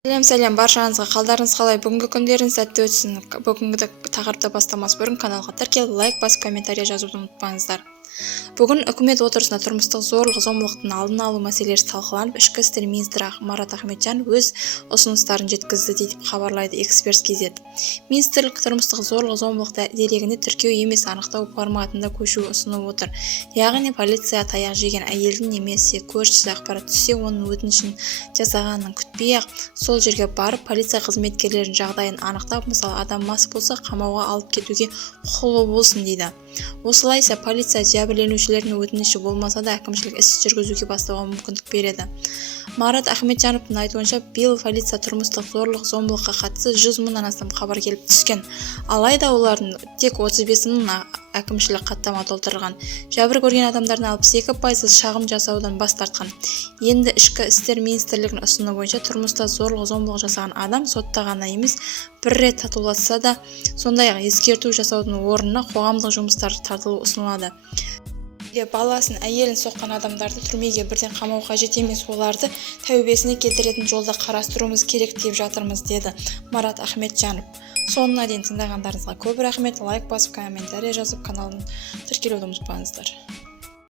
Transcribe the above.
Сәлем баршаңызға, қалдарыңыз қалай? Бүгінгі күндеріңіз сәтті өтсін. Бүгінгі тақырыпты бастамас бұрын каналға тіркеліп, лайк басып, комментария жазуды ұмытпаңыздар. Бүгін үкімет отырысында тұрмыстық зорлық-зомбылықтың алдын алу мәселесі талқыланып, ішкі істер министрі Марат Ахметжанов өз ұсыныстарын жеткізді деп хабарлайды Эксперт.кз. Министрлік тұрмыстық зорлық-зомбылық дерегіне тіркеу емес анықтау форматында көшу ұсынып отыр. Яғни полиция таяқ жеген әйелдің немесе көршісі ақпарат түссе, оның өтінішін жасағанын күтпей-ақ сол жерге барып, полиция қызметкерлерінің жағдайын анықтап, мысалы адам мас болса, қамауға алып кетуге құқылы болсын дейді. Осылайша полиция жәбірленушілердің өтініші болмаса да әкімшілік іс жүргізуге бастауға мүмкіндік береді. Марат Ахметжановтың айтуынша, биыл полиция тұрмыстық зорлық-зомбылыққа қатысты 100 мыңнан астам хабар келіп түскен. Алайда олардың тек 35 мыңы әкімшілік хаттама толтырған. Жәбір көрген адамдардың 62% шағым жасаудан бас тартқан. Енді ішкі істер министрлігінің ұсыны бойынша тұрмыста зорлық-зомбылық жасаған адам сотта ғана емес, бір рет татуласса да, сондай-ақ ескерту жасаудың орнына қоғамдық жұмыстар тартылу ұсынылады. Баласын, әйелін соққан адамдарды түрмеге бірден қамау қажет емес, оларды тәубесіне келтіретін жолда қарастыруымыз керек деп жатырмыз, деді Марат Ахметжанов. Соңына дейін тыңдағандарыңызға көп рахмет. Лайк басып, комментария жазып, каналын тіркелуді ұмытпаңыздар.